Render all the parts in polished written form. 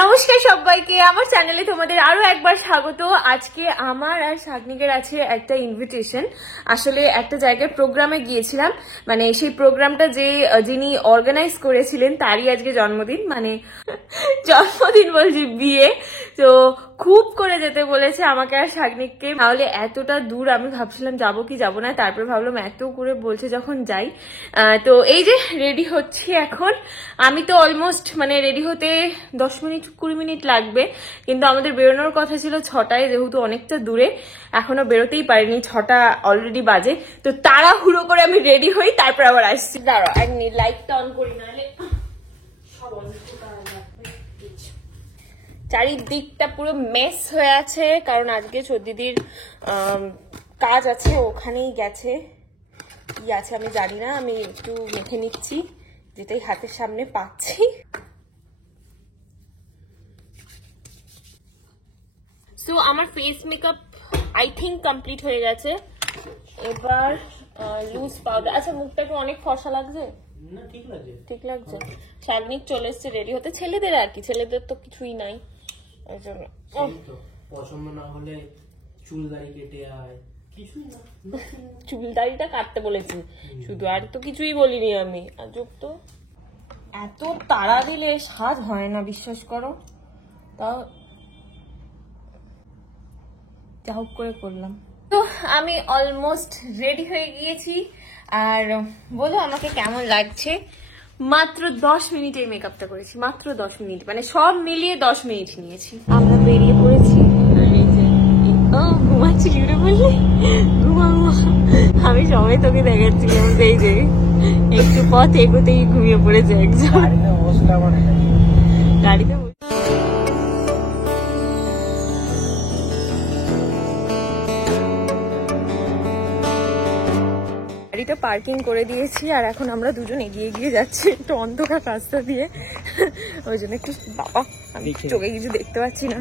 নমস্কার সবাইকে, আমার চ্যানেলে তোমাদের আরো একবার স্বাগত। আজকে আমার আর শাগনিকের আছে একটা ইনভিটেশন। আসলে একটা জায়গায় প্রোগ্রামে গিয়েছিলাম, মানে সেই প্রোগ্রামটা যিনি অর্গানাইজ করেছিলেন তারই আজকে জন্মদিন, মানে জন্মদিন বলছি বিয়ে। তো খুব করে যেতে বলেছে আমাকে আর শাগনিককে, তাহলে এতটা দূর আমি ভাবছিলাম যাবো কি যাবো না, তারপর ভাবলাম এত করে বলছে যখন যাই। তো এই যে রেডি হচ্ছি এখন। আমি তো অলমোস্ট মানে রেডি হতে 10-20 মিনিট লাগবে, কিন্তু আমাদের বেরোনোর কথা ছিল 6টায়, যেহেতু অনেকটা দূরে এখনো বেরোতেই পারিনি, 6টা অলরেডি বাজে। তো তাড়াহুড়ো করে আমি রেডি হই, তারপর আবার আসছি। দাঁড়াও একনি লাইটটা অন করি, নাহলে সব অন্ধকার লাগবে। চারিদিকটা পুরো মেস হয়ে আছে, কারণ আজকে দিদির কাজ আছে, ওখানেই গেছে। কি আছে আমি জানি না, আমি একটু মেখে নিচ্ছি যেটাই হাতের সামনে পাচ্ছি। সো আমার face makeup I think complete হয়ে গেছে। এবার লুজ পাউডার। আচ্ছা, মুখটা একটু অনেক ফর্সা লাগছে না? ঠিক লাগছে। শাগনিক চলে এসছে রেডি হতে, ছেলেদের আর কি, ছেলেদের তো কিছুই নাই ওই জন্য। পছন্দ না হলে চুল দাড়ি কেটে আয়, কিছুই না। চুল দাড়িটা কাটতে বলেছি শুধু, আর তো কিছুই বলিনি আমি। আজব তো, এত তাড়া দিলে সাজ হয় না, বিশ্বাস করো। তাও যা হোক করে করলাম। তো আমি অলমোস্ট রেডি হয়ে গিয়েছি, আর বলো আমাকে কেমন লাগছে। মাত্র 10 মিনিট এই মেকআপটা করেছি, মাত্র 10 মিনিট, মানে সব মিলিয়ে 10 মিনিট নিয়েছি। আমরা বেরিয়ে পড়েছি। ঘুমাচ্ছি কি করে বললি? আমি সবাই তোকে দেখাচ্ছি, এই যে একটু পথ এগোতেই ঘুমিয়ে পড়েছে একজন গাড়িতে। গাড়িটা পার্কিং করে দিয়েছি, আর এখন আমরা দুজন এগিয়ে গিয়ে যাচ্ছি একটু অন্ধকার রাস্তা দিয়ে, ওই জন্য একটু বাবা আমি চোখে কিছু দেখতে পাচ্ছি না।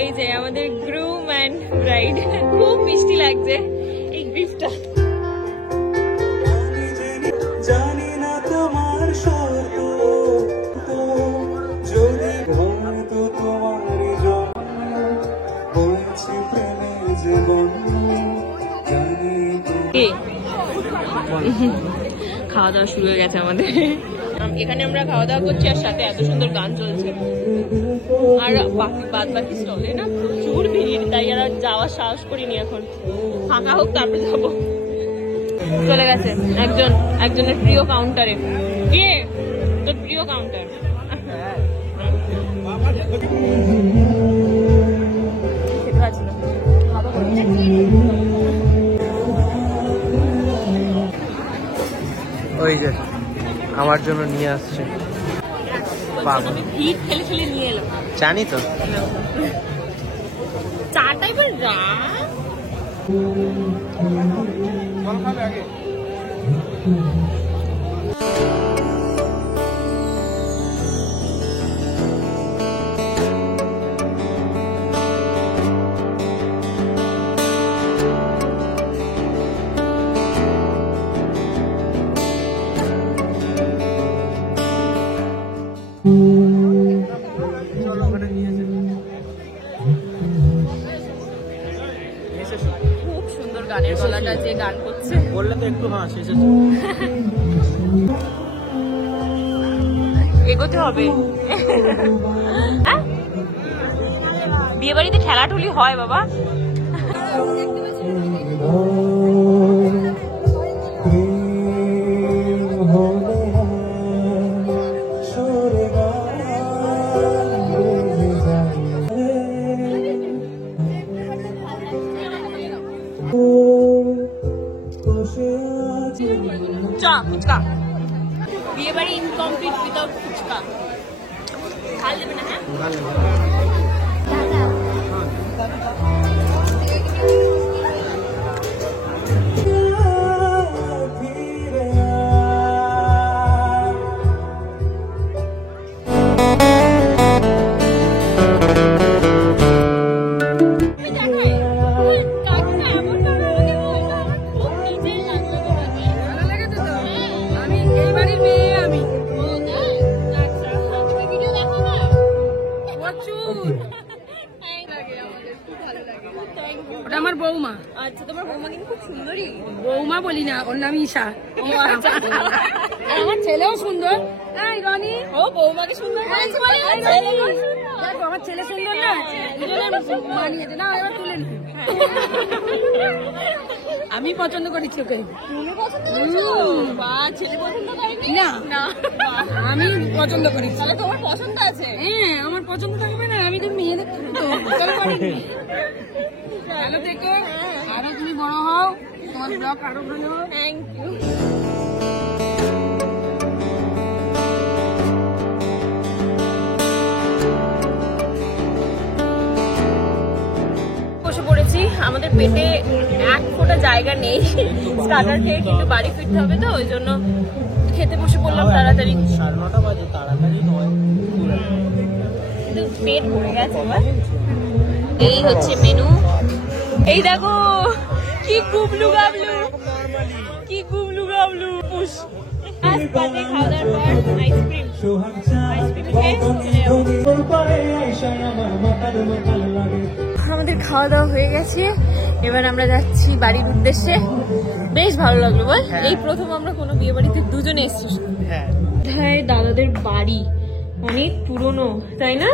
এই যে আমাদের গ্রুম এন্ড ব্রাইড, খুব মিষ্টি লাগছে এই গিফটটা। জানি না তোমার শর্ত, যদি হয়তো তোমার হয়েছে প্রেমের জীবন। খাওয়া দাওয়া শুরু হয়ে গেছে আমাদের। এখানে আমরা খাওয়া দাওয়া করছি, আর সাথে এত সুন্দর গান চলছে, আর বাকি স্টলে না প্রচুর ভিড়, তাই আর যাওয়ার সাহস করিনি। এখন ফাঁকা হোক তারপরে যাবো। চলে গেছে একজনের প্রিয় কাউন্টারে। কে তোর প্রিয় কাউন্টার? খেতে পারছি না, খাওয়া করছি। ওই যে আমার জন্য নিয়ে আসছে, ভিড় ঠেলে ঠেলে নিয়ে এলো। জানি তো, চাটা এবার খুব সুন্দর গানের গলাটা, যে গান করছে বললে তো একটু হ্যাঁ শেষে এগোতে হবে। বিয়ে বাড়িতে ঠেলাঠুলি হয় বাবা। ফুচকা, বিয়ে বাড়ি ইনকমপ্লিট উইদাউট ফুচকা। খাল দেবে না? হ্যাঁ আচ্ছা, তোমার বৌমা কিন্তু খুব সুন্দরী। বৌমা বলি না, ওর নাম ঈশা। আর আমার ছেলেও সুন্দর। এই রনি, ও বৌমাকে সুন্দর বলেছে বলে দেখো আমার ছেলে সুন্দর না, মানিয়েছে না। এবার তুলে নি, আমি পছন্দ করেছি ওকে। তুমি পছন্দ করেছো? বাহ, ছেলে পছন্দ করেনি? না না, আমি পছন্দ করেছি। তাহলে তোমার পছন্দ আছে? হ্যাঁ, আমার পছন্দ থাকবে না? আমি তো মেয়ে দেখতে তো বুঝতে পারিনি। ভালো থেকো, আরো তুমি বড় হও, তোমার ব্লগ আরো ভালো হোক। Thank you. বসে পড়েছি, আমাদের পেটে এক ফোঁটা জায়গা নেই স্টার্টার খেয়ে, কিন্তু বাড়ি ফিরতে হবে তো ওই জন্য খেতে বসে পড়লাম তাড়াতাড়ি। 9:30 বাজে, তাড়াতাড়ি নয়, কিন্তু পেট ভরে গেছে এবার। এই হচ্ছে মেনু, এই দেখো কি গুবলু গাবলু, কি গুবলু গাবলু পুষ। আজ পাতে খাওয়া দাওয়ার পর আইসক্রিম খেয়ে চলে যাবো। আমাদের খাওয়া দাওয়া হয়ে গেছে, এবার আমরা যাচ্ছি বাড়ির উদ্দেশ্যে। বেশ ভালো লাগলো বল, এই প্রথম আমরা কোনো বিয়ে বাড়িতে দুজনে এসেছি। হ্যাঁ, দাদাদের বাড়ি অনেক পুরনো, তাই না?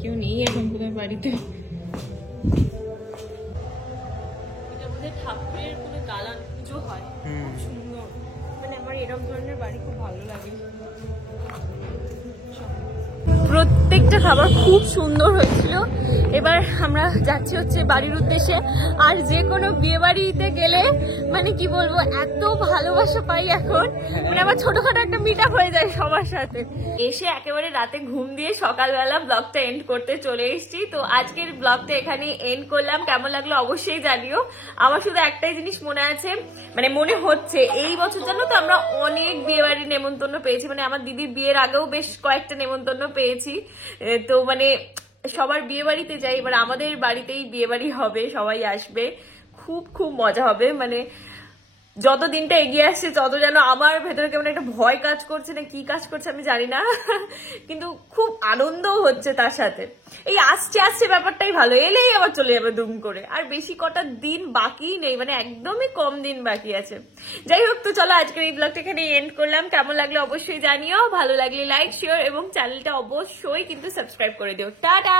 কেউ নেই এখন কোথায় বাড়িতে। এটা আমাদের ঠাকুরের কোনো দালান পুজো হয়, খুব সুন্দর। মানে আমার এরকম ধরনের বাড়ি খুব ভালো লাগে। প্রত্যেকটা খাবার খুব সুন্দর হয়েছিল। এবার আমরা যাচ্ছি হচ্ছে বাড়ির উদ্দেশ্যে। আর যে কোনো বিয়ে বাড়িতে গেলে মানে কি বলবো, এত ভালোবাসা পাই এখন, মানে আমার ছোটখাটো একটা মিট আপ হয়ে যায় সবার সাথে। এসে একেবারে রাতে ঘুম দিয়ে সকালবেলা ব্লগটা এন্ড করতে চলে এসেছি। তো আজকের ব্লগটা এখানে এন্ড করলাম। কেমন লাগলো অবশ্যই জানিও। আমার শুধু একটাই জিনিস মনে আছে, মানে মনে হচ্ছে এই বছর জানো তো আমরা অনেক বিয়ে বাড়ির নেমন্তন্ন পেয়েছি। মানে আমার দিদির বিয়ের আগেও বেশ কয়েকটা নেমন্তন্ন পেয়েছি। তো মানে সবার বিয়ে বাড়িতে যাই, এবার আমাদের বাড়িতেই বিয়ে বাড়ি হবে, সবাই আসবে, খুব খুব মজা হবে। মানে যত দিনটা এগিয়ে আসছে তত যেন আমার ভেতরে কেমন একটা ভয় কাজ করছে, না কি কাজ করছে আমি জানি না, কিন্তু খুব আনন্দও হচ্ছে তার সাথে। এই আসছে আসছে ব্যাপারটাই ভালো, এলেই আবার চলে যাবে দুম করে। আর বেশি কটা দিন বাকি নেই, মানে একদমই কম দিন বাকি আছে। যাই হোক, তো চলো আজকের এই ব্লগটা এখানে এন্ড করলাম। কেমন লাগলো অবশ্যই জানিও, ভালো লাগলে লাইক শেয়ার এবং চ্যানেলটা অবশ্যই কিন্তু সাবস্ক্রাইব করে দিও। টাটা।